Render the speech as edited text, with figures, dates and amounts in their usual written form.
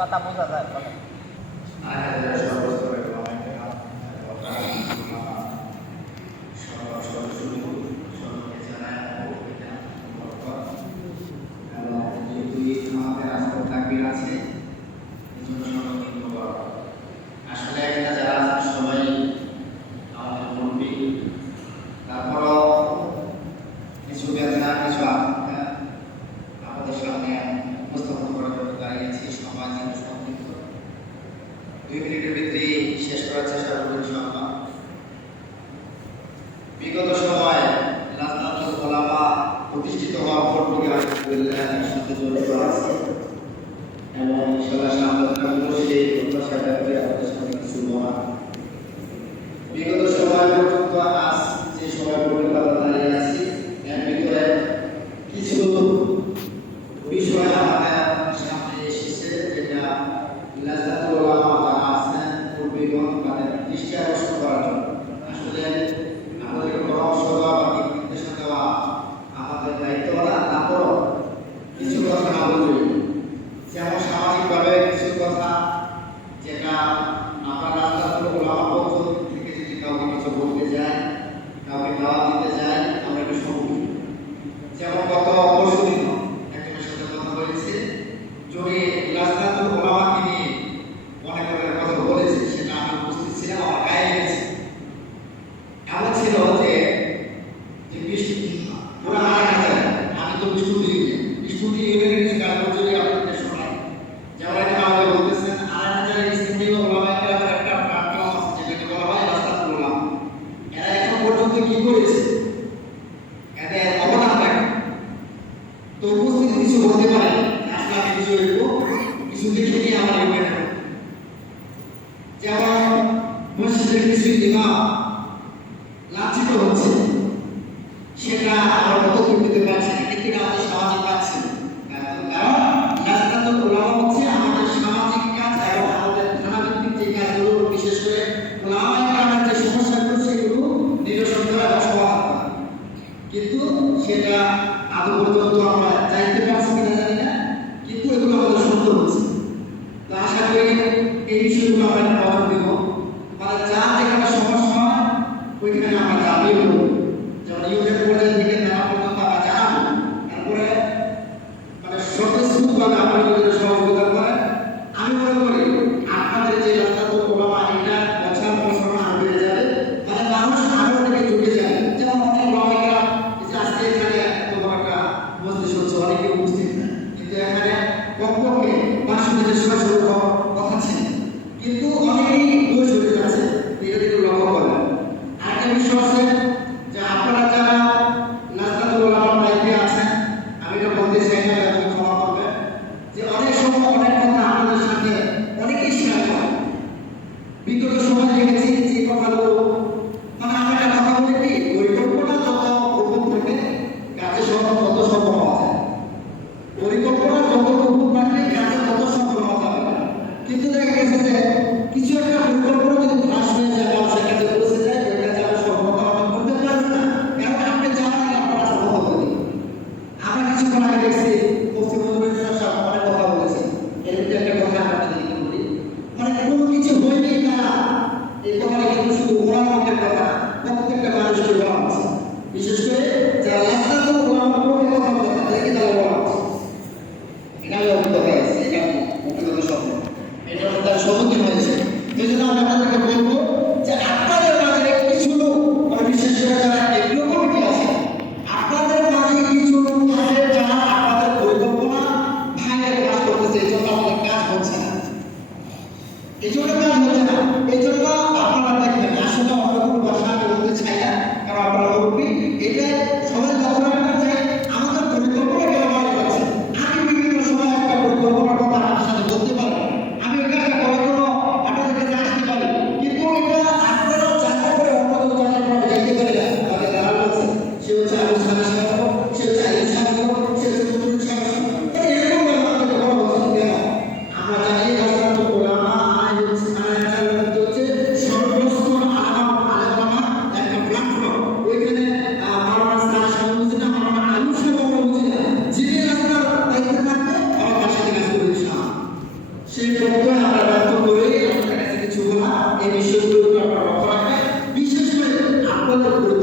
কথা বোঝা যায় বলে আসলে যারা সবাই আমাদের মুরব্বী, তারপরও কিছু বেদনা কিছু আকাঙ্ক্ষা আমাদের সামনে উপস্থাপন করার জন্য দাঁড়িয়েছি। সমাজ সংক্ষিপ্ত 2 মিনিটের ভিতরে শেষ করার চেষ্টা করবেন ইনশাআল্লাহ। বিগত সময় রাজনৈতিক ওলামা প্রতিষ্ঠিত হওয়ার পর থেকে আলহামদুলিল্লাহ সাথে জড়িত আছে এবং ইনশাআল্লাহ সামনে সেই প্রত্যাশা ব্যক্তি আমাদের সাথে কিছু বলা। বিগত সময় পর্যন্ত আজ যে সময় পর্যন্ত আমরা দাঁড়িয়ে আছি এর ভিতরে কিছু বিষয় আমাদের সামনে এসেছে যেটা লাজাতুল ওলামা যারা আছেন পূর্বীগণ তাদের দৃষ্টি আকর্ষণ করার জন্য আসলে আমাদেরকে পরামর্শ দেওয়া বা দিক নির্দেশনা দেওয়া আমাদের দায়িত্ব না। তারপরও কিছু কথা না বললেই যেমন সামাজিকভাবে কিছু কথা যেটা আমরা লাজাতুল ওলামা পক্ষ থেকে যদি কাউকে কিছু বলতে যাই, কাউকে দাওয়াত দিতে যাই, আমরা একটু সম্মুখীন। যেমন গত পরশুদিন একজনের সাথে কথা বলেছি, যদি লাজাতুল ওলামাকে নিয়ে অনেক ধরনের কথা বলেছে, সেটা আমি উপস্থিত ছিলাম, আমার গায়ে লেগেছে। এমন ছিল যে ওরা আমি তো বিষ্ণুদি ইউনিয়নের কিছু কাজ যদি আপনাদের শোনাই, যেমন একটা আমাকে বলতেছেন আনাজার ইসলামী ওলামায়ে কেরামের একটা প্ল্যাটফর্ম আছে যেটাকে বলা হয় লাজাতুল ওলামা। এরা এখন পর্যন্ত কি করেছে, এদের অবদানটা তো উপস্থিত কিছু বলতে পারে আসলে আমি কিছু দেখে নিয়ে আমার ইউনিয়নের যেমন মসজিদের কিছু ইমাম লাঞ্ছিত হচ্ছে, সেটা আমরা কত দিতে পারছি না, কিন্তু আমাদের সামাজিক পাচ্ছি কারণ লাজাতুল ওলামা হচ্ছে আমাদের সামাজিক কাজ এবং আমাদের থানাভিত্তিক যে কাজগুলো বিশেষ করে ওলামায়ে কেরামের যে সমস্যাগুলো সেগুলো নিরসন করা এবং সমাধান করা। ধরনের